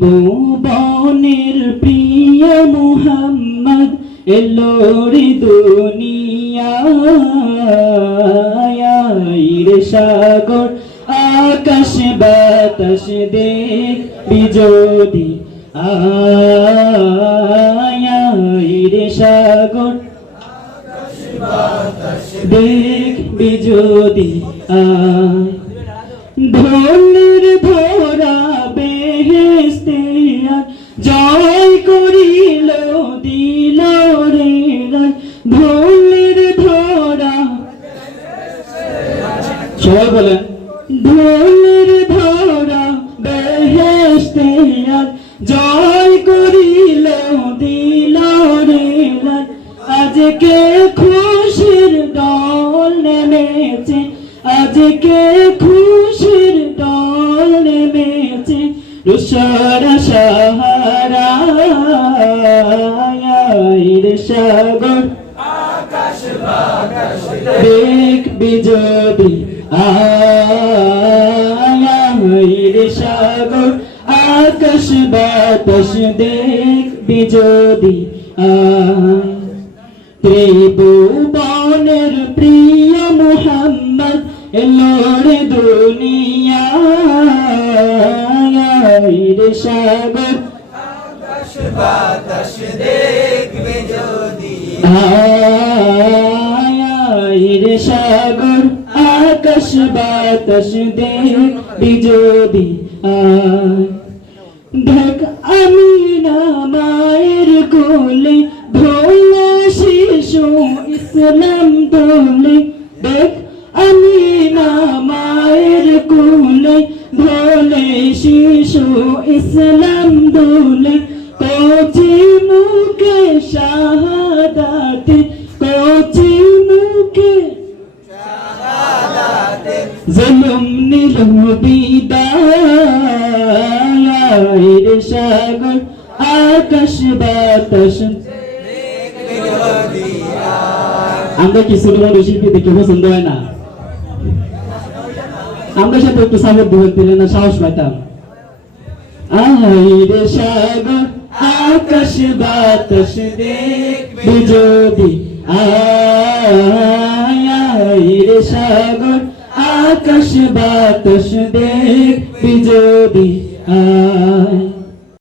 ভুবনের প্রিয় মুহাম্মদ এলো রে দুনিয়ায় রে সাগর আকাশ বাতাস দেখবি যদি রে সাগর দেখবি যদি ধনের ভরা বেহেশতে জয় করিল দিল রে ধনের ভরা সবাই বলেন ধনের ভরা বেহেশতে জয় করিল দিল রে আজকে খুশির দল নেমেছে আজকে খুশির দল নেমেছে রুশার সাহারায় রে সাগর আকাশ বাতাস দেখবি যদি রে সাগর আকাশ বাতাস দেখবি যদি ত্রিভুবনের প্রিয় মুহাম্মদ এলো রে দুনিয়ায় রে সাগর আকাশ বাতাস দেখবে যদি রে সাগর আকাশ বাতাস দেখবি যদি দেখ আমিনা মায়ের কোলে ধোলে শিশু ইসলাম দোলে দেখ আমিনা মায়ের কোলে ধোলে শিশু ইসলাম দোলে কচি মুখে শাহাদাতে কচি মুখে শাহাদাতে জুলুম নিল বিদায় রে সাগর আকাশ বাতাস দেখবে যদি আমরা কি ছোট শিল্পী দেখে পছন্দ হয় না আমরা সাথে একটু সাপোর্ট দিলে না সাহস পাইতাম রে সাগর আকাশ বাতাস দেখবি যদি রে সাগর আকাশ বাতাস দেখবি যদি